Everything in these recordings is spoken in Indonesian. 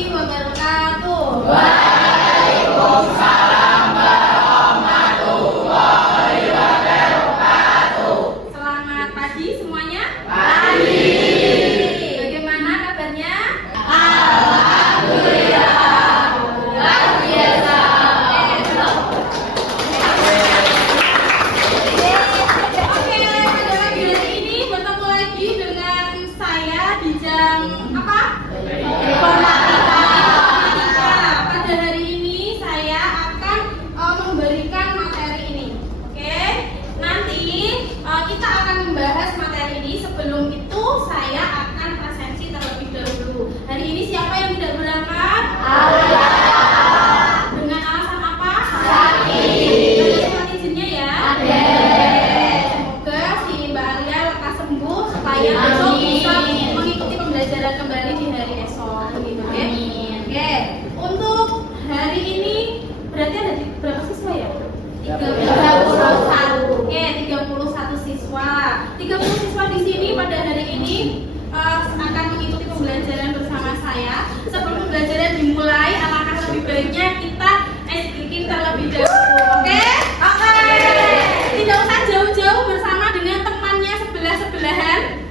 warahmatullahi wabarakatuh. Waalaikumsalam warahmatullahi wabarakatuh. Selamat pagi semuanya. Pagi. Bagaimana kabarnya? Alhamdulillah. Luar biasa. Oke, pada pagi hari ini bertemu lagi dengan saya di jam apa? Informatika. Pada hari ini saya akan memberikan materi ini. Oke, nanti kita akan membahas materi ini. Sebelum itu saya akan presensi terlebih dahulu. Hari ini siapa yang tidak berangkat? Dengan alasan apa? Sakit. Ada surat izinnya ya? Ada. Semoga si Mbak Alia lekas sembuh supaya besok bisa mengikuti pembelajaran kembali di hari esok. Begitu, oke? Oke. Untuk hari ini berarti ada berapa siswa ya? 31. Oke, 31 siswa. 30 siswa di sini pada hari ini akan mengikuti pembelajaran bersama saya. Sebelum pembelajaran dimulai, alangkah lebih baiknya kita speaking terlebih dahulu. Oke? Oke. Tidak usah jauh-jauh bersama dengan temannya sebelah-sebelahan.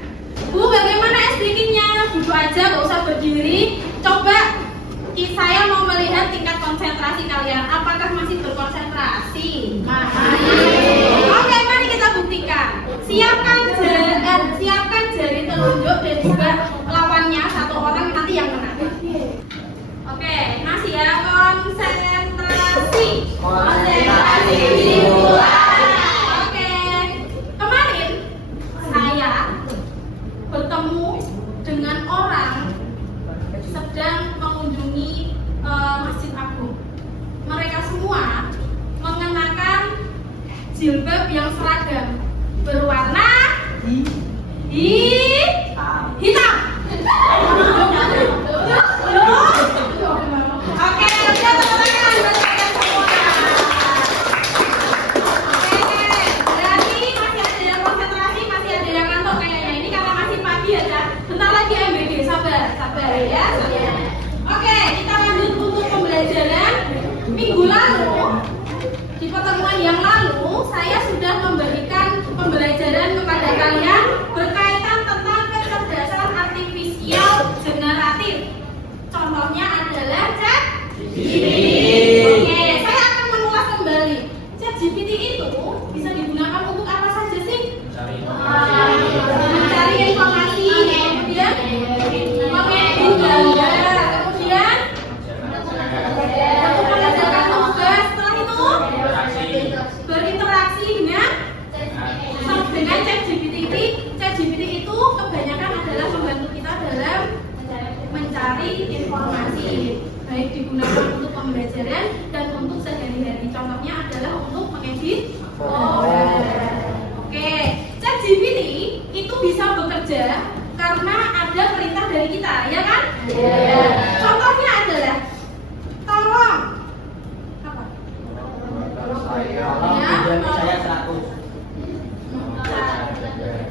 Bu, bagaimana speakingnya? Duduk aja, nggak usah berdiri. Coba saya mau melihat tingkat konsentrasi kalian. Apakah masih berkonsentrasi? Oke, mari kita buktikan. Siapkan jari telunjuk dan juga lawannya satu orang nanti yang menang. Oke, masih ya, konsentrasi. Konsentrasi dimulai. Oke, kemarin saya bertemu dengan orang sedang mengunjungi Masjid Agung. Mereka semua mengenakan jilbab yang seragam berwarna hitam. Oke, kita tepuk tangan buat kalian semua. Oke, berarti masih ada yang konsentrasi, masih ada yang ngantuk kayaknya. Ini karena masih pagi ya, bentar lagi MBG, sabar ya. Oke, kita lanjut untuk pembelajaran. Minggu lalu, di pertemuan yang lalu, saya sudah memberikan pembelajaran kepada kalian berkaitan tentang kecerdasan artifisial generatif. Contohnya adalah ChatGPT. Oke, saya akan mengulas kembali. ChatGPT itu bisa digunakan untuk apa saja sih? Mencari informasi, kemudian mengedit gambar, kemudian untuk mengerjakan tugas. Setelah itu berinteraksi dengan ChatGPT. ChatGPT itu kebanyakan adalah membantu kita dalam mencari informasi, baik digunakan untuk pembelajaran dan untuk sehari-hari. Contohnya adalah untuk mengedit gambar. Oke, ChatGPT itu bisa bekerja karena ada perintah dari kita, ya kan? Contohnya adalah tolong apa? Saya 100.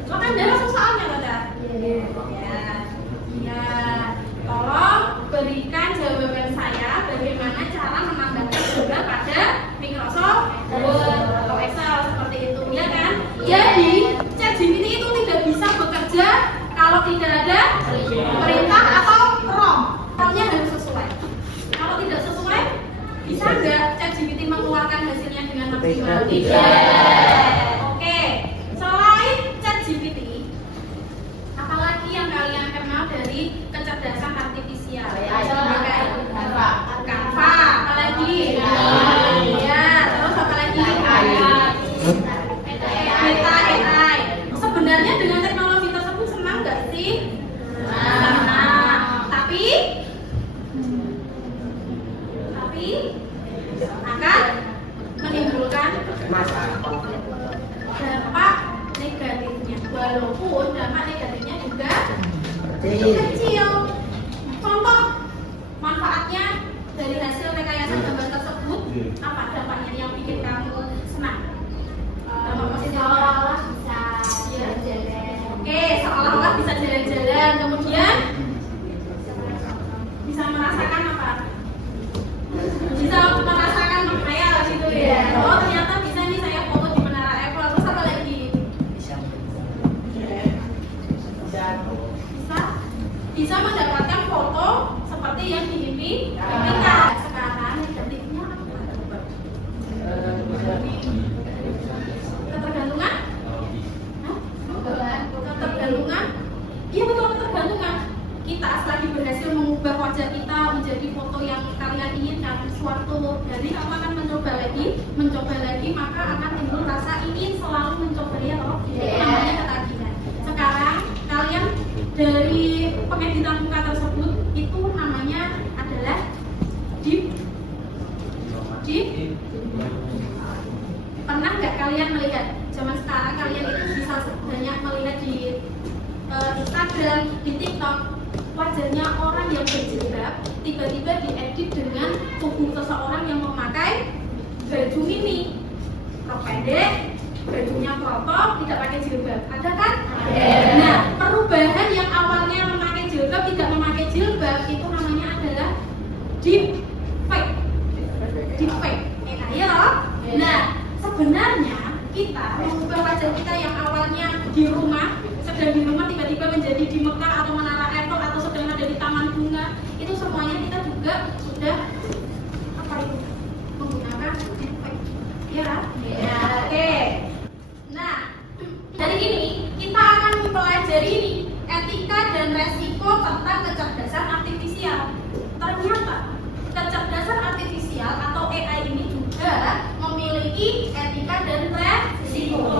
Makan darah soalnya ada. Ya. Tolong berikan jawaban saya bagaimana cara menambahkan gambar pada Microsoft Word atau Excel seperti itu, ya kan? Jadi ChatGPT itu tidak bisa bekerja kalau tidak ada perintah atau prompt. Promptnya harus sesuai. Kalau tidak sesuai, bisa nggak ChatGPT mengeluarkan hasilnya dengan maksimal? Tidak. Oke, selain ChatGPT, apalagi yang kalian kenal dari kecerdasan artifisial? Canva, apalagi? Ya, terus apalagi? Meta AI. Sebenarnya dengan teknologi tersebut senang nggak sih? Senang. Tapi akan menimbulkan dampak negatifnya. Walaupun dampak negatifnya juga kecil. Contoh manfaatnya dari hasil rekayasa gambar tersebut, apa dampaknya yang bikin kamu senang? Seolah-olah bisa jalan-jalan. Oke, seolah-olah bisa jalan-jalan. Kemudian bisa merasakan kita lagi berhasil mengubah wajah kita menjadi foto yang kalian inginkan, suatu dari kamu akan mencoba lagi, maka akan timbul rasa ingin selalu mencoba, ya loh. Itu namanya ketagihan. Sekarang kalian dari pengeditan muka tersebut itu namanya adalah deep. Pernah nggak kalian melihat zaman sekarang kalian itu bisa banyak melihat di Instagram, di TikTok, wajahnya orang yang berjilbab tiba-tiba diedit dengan tubuh seseorang yang memakai baju mini, rok pendek, bajunya kropped, tidak pakai jilbab. Ada kan? Nah, perubahan yang awalnya memakai jilbab tidak memakai jilbab itu namanya adalah deep fake. Ya loh. Nah, sebenarnya kita mengubah wajah kita yang awalnya di rumah, sedang di rumah tiba-tiba menjadi di Mekah atau Menara Eiffel atau sedang ada di Taman Bunga, itu semuanya kita juga sudah menggunakan deepfake. Ya. Oke. Nah, dari ini kita akan mempelajari ini etika dan resiko tentang kecerdasan artifisial. Ternyata kecerdasan artifisial atau AI ini juga memiliki etika dan resiko.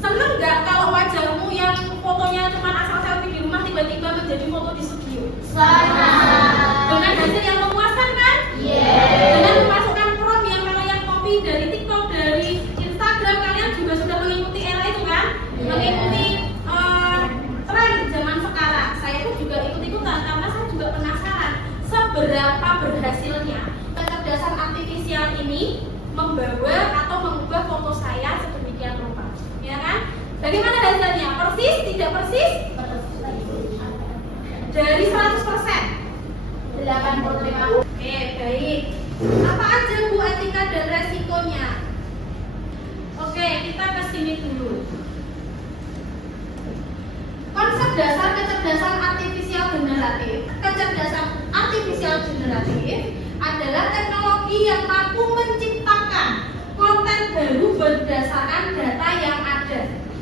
Seneng nggak kalau wajahmu yang fotonya cuma asal selfie di rumah tiba-tiba menjadi foto di studio? Senang. Dengan hasil yang memuaskan kan? Dengan memasukkan prompt yang kalian copy dari TikTok, dari Instagram, kalian juga sudah mengikuti era itu kan? Mengikuti tren zaman sekarang. Saya pun juga ikut-ikutan karena saya juga penasaran seberapa berhasilnya kecerdasan artifisial ini membawa atau mengubah foto saya sedemikian rupa, ya kan? Bagaimana hasilnya? Persis? Tidak persis? Dari 100%? 85. Oke, baik. Apa aja Bu etika dan resikonya? Oke, kita ke sini dulu. Konsep dasar kecerdasan artifisial generatif. Kecerdasan artifisial generatif adalah teknologi yang mampu menciptakan konten baru berdasarkan data yang ada.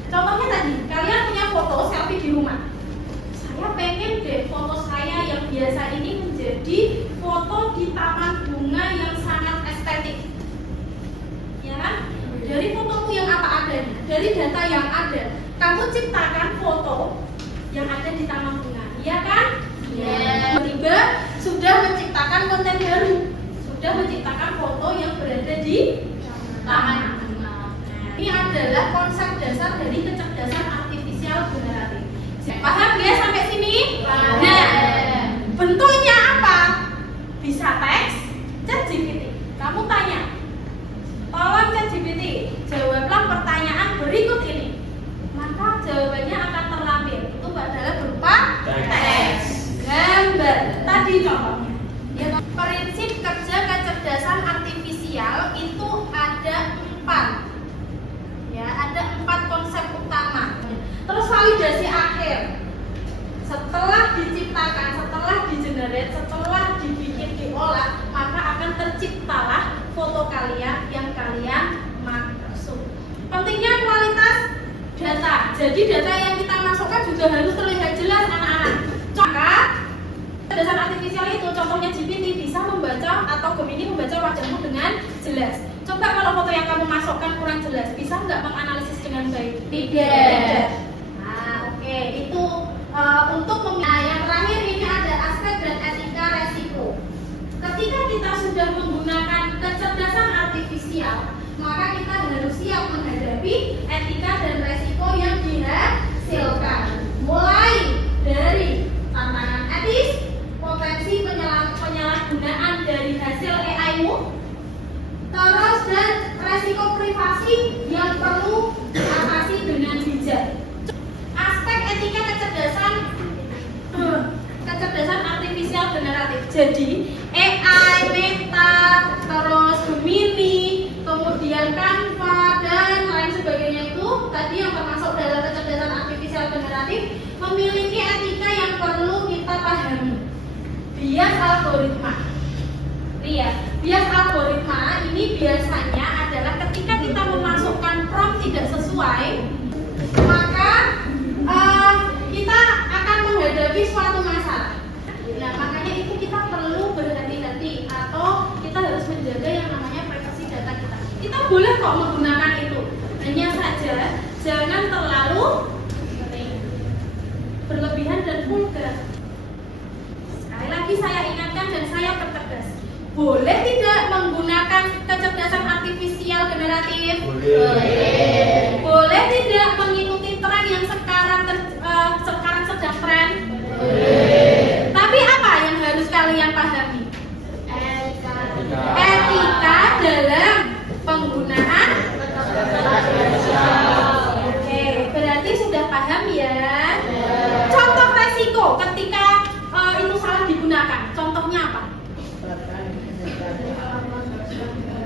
Contohnya tadi, kalian punya foto selfie di rumah. Saya pengen deh foto saya yang biasa ini menjadi foto di taman bunga yang sangat estetik. Ya kan? Dari fotomu yang apa adanya, dari data yang ada, kamu ciptakan foto yang ada di taman bunga. Iya kan? Tiba-tiba sudah menciptakan konten baru, sudah menciptakan foto yang berada di taman bunga. Ini adalah konsep dasar dari kecerdasan artifisial generatif. Paham ya sampai sini? Nah, bentuknya apa? Bisa teks, ChatGPT. Kamu tanya, tolong ChatGPT, jawablah pertanyaan berikut ini. Maka jawabannya akan terlampir. Itu adalah berupa teks, gambar. Tadi contohnya. Ya, prinsip kerja kecerdasan artifisial itu ada 4. Ya, ada 4 konsep utama. Terus validasi akhir. Setelah diciptakan, setelah digenerate, setelah dibikin, diolah, maka akan terciptalah foto kalian yang kalian maksud. Pentingnya kualitas data. Jadi data yang kita masukkan juga harus terlihat jelas, anak-anak. Maka kecerdasan artifisial itu, contohnya GPT, bisa membaca atau Gemini membaca wajahmu dengan jelas. Coba kalau foto yang kamu masukkan kurang jelas, bisa nggak menganalisis dengan baik? Tidak. Nah, oke, itu untuk yang terakhir ini ada aspek dan etika resiko. Ketika kita sudah menggunakan kecerdasan artifisial, maka kita harus siap menghadapi etika dan resiko yang dihasilkan. Mulai dari tantangan etis, potensi penyalahgunaan dari hasil AI-mu, terus dan resiko privasi yang perlu diatasi dengan bijak. Aspek etika kecerdasan artifisial generatif. Jadi AI, Meta, terus Gemini, kemudian Canva dan lain sebagainya itu tadi yang termasuk dalam kecerdasan artifisial generatif memiliki etika yang perlu kita pahami. Bias algoritma. Lihat, bias algoritma ini biasanya adalah ketika kita memasukkan prompt tidak sesuai, maka kita akan menghadapi suatu masalah. jangan terlalu berlebihan dan vulgar. Sekali lagi saya ingatkan dan saya pertegas, boleh tidak menggunakan kecerdasan artifisial generatif? Boleh. Boleh tidak mengikuti tren yang sekarang sedang tren? Boleh. Tapi apa yang harus kalian pahami? Etika dalam penggunaan. Oke, berarti sudah paham ya? Contoh resiko ketika itu salah digunakan. Contohnya apa?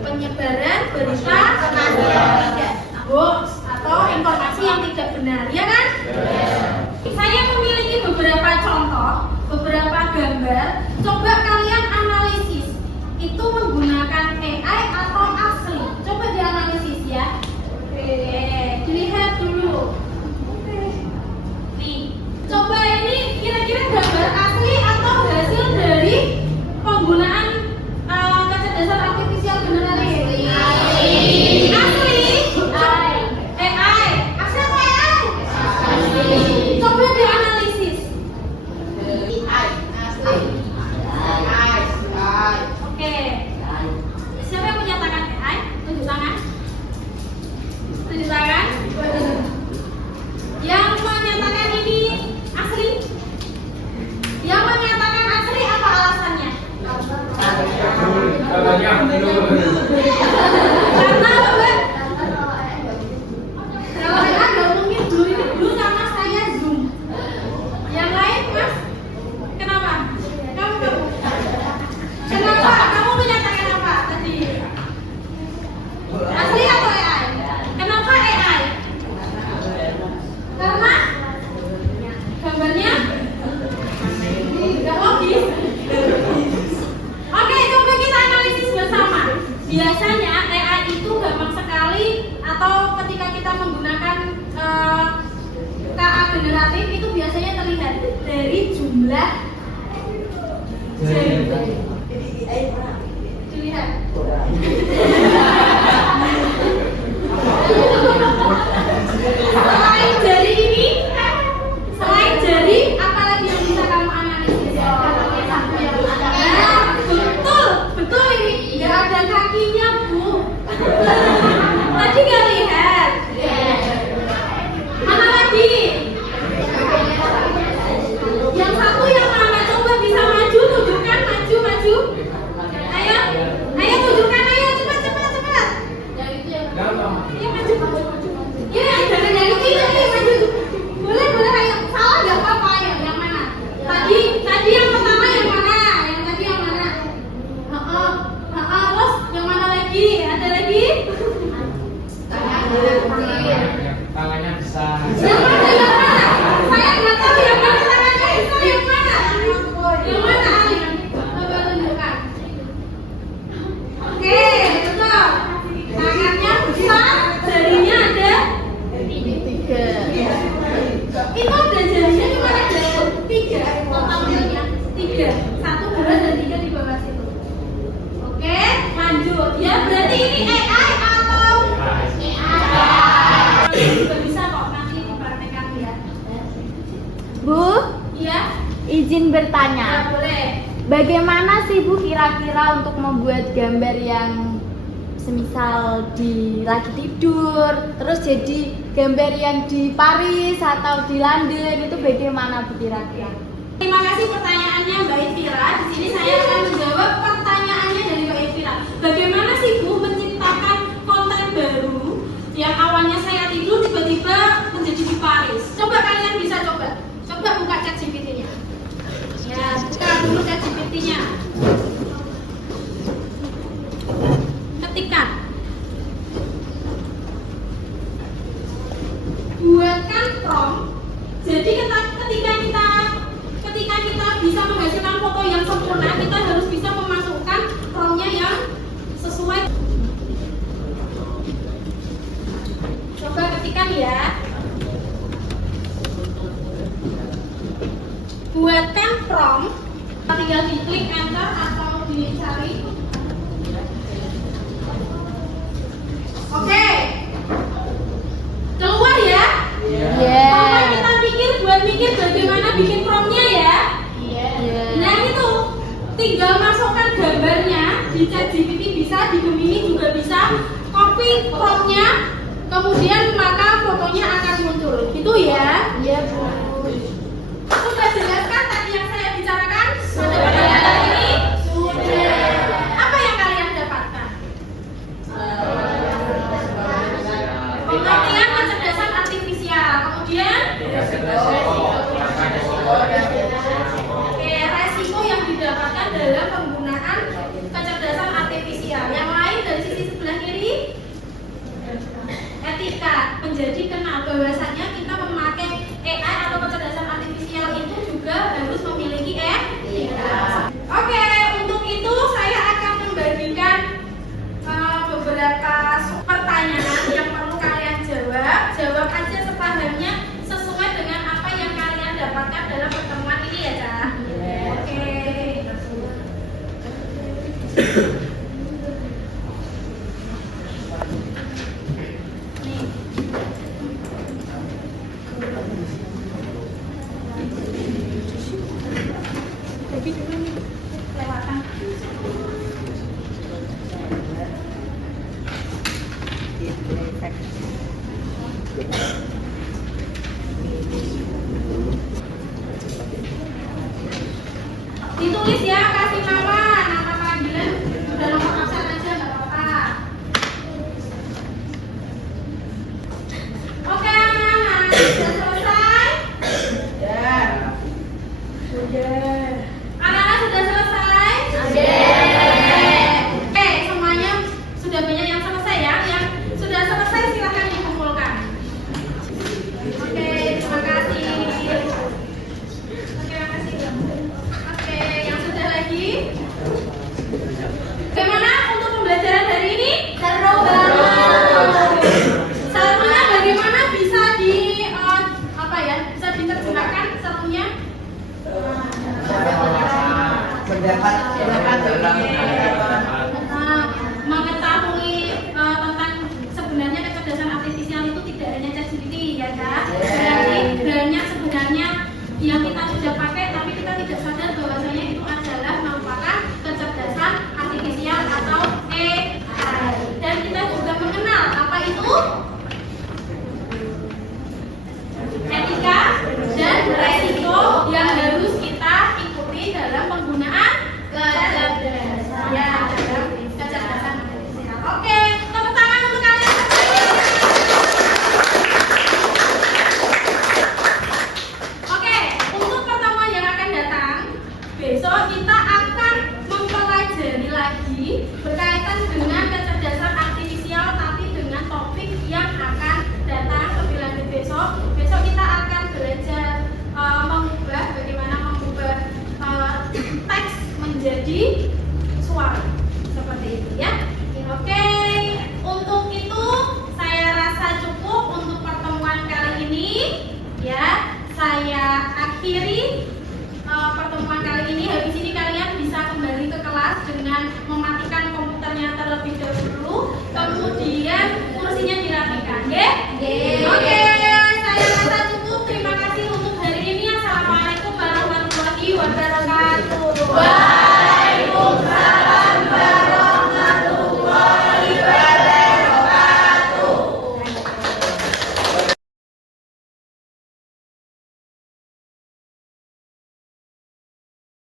Penyebaran berita hoax atau informasi yang tidak benar, ya kan? Saya memiliki beberapa contoh, beberapa gambar. Coba kalian analisis. Itu menggunakan AI atau asli? Coba dianalisis ya. Oke, dilihat dulu. Nih, coba ini kira-kira gambar asli atau hasil dari penggunaan kecerdasan artifisial generatif? Asli. AI. Asli atau AI? Coba dianalisis. Oke. Siapa yang menyatakan AI? Tunjuk tangan. Tunjuk tangan. Yang menyatakan ini asli? Yang menyatakan asli apa alasannya? Karena apa? Kalau AI nggak mungkin dulu sama saya Zoom. Yang lain mas? Kenapa? Kamu? Kenapa? Kamu menyatakan apa tadi? Asli atau AI? Kenapa AI? Karena gambarnya nggak logis. Oke, coba kita analisis bersama. Biasanya AI itu gampang sekali, atau ketika kita menggunakan KA generatif itu biasanya terlihat dari jumlah dilihat. Selain dari ini, selain dari apa lagi yang bisa kamu analisis? Nah, betul ini. Nggak ada kakinya, Bu. Tadi nggak lihat. Mana lagi? Yang satu yang mana? Coba bisa maju, tunjukkan, maju. Ayo tunjukkan, ayo cepat. Ya maju. Ya jangan dari sini, maju. Boleh, ayo. Salah nggak apa-apa, ayo. Yang mana? Tadi yang pertama yang mana? Yang tadi yang mana? Terus yang mana lagi? Ada lagi? Tangannya besar. Yang mana? Saya nggak tahu yang mana tangannya besar, yang mana? Yang mana Ali? Coba tunjukkan. Oke, betul. Tangannya besar, jarinya ada 3. Itu ada jarinya cuma ada 3. Totalnya 3. 1, 2, dan 3 di bawah situ. Oke, lanjut. Ya berarti ini AI atau juga bisa kok nanti dipraktekkan ya. Bu, Iya? izin Ya, bertanya. boleh. Bagaimana sih Bu kira-kira untuk membuat gambar yang semisal lagi tidur, terus jadi gambar yang di Paris atau di London, itu bagaimana Bu kira-kira? Terima kasih pertanyaannya Mbak Elvira. Di sini saya akan menjawab pertanyaannya dari Mbak Elvira. Bagaimana sih Bu menciptakan konten baru yang awalnya saya tidur tiba-tiba menjadi di Paris? Coba kalian bisa coba buka chat GPT-nya. Ya, buka dulu chat GPT-nya. Ketikkan. Buatkan prompt. Jadi ketika kita bisa menghasilkan foto yang sempurna, kita harus bisa memasukkan prompt-nya yang sesuai. Coba ketikkan ya. Buatkan prompt, tinggal diklik enter atau dicari. Oke. Keluar ya. Kelewatan. Ditulis ya, kasih nama panggilan, udah nomor absen aja nggak apa-apa. Oke anak-anak, sudah selesai? Anak-anak sudah selesai? Oke, semuanya sudah banyak yang selesai ya. Yang sudah selesai silahkan dikumpulkan. Oke, terima kasih. Oke, makasih. Oke, yang sudah lagi. Bagaimana untuk pembelajaran hari ini? Seru banget. Serunya bagaimana bisa bisa diterjemahkan serunya? Mengetahui tentang sebenarnya kecerdasan artifisial itu tidak hanya ChatGPT ya kan? Berarti banyak sebenarnya yang kita sudah pakai tapi kita tidak sadar bahwa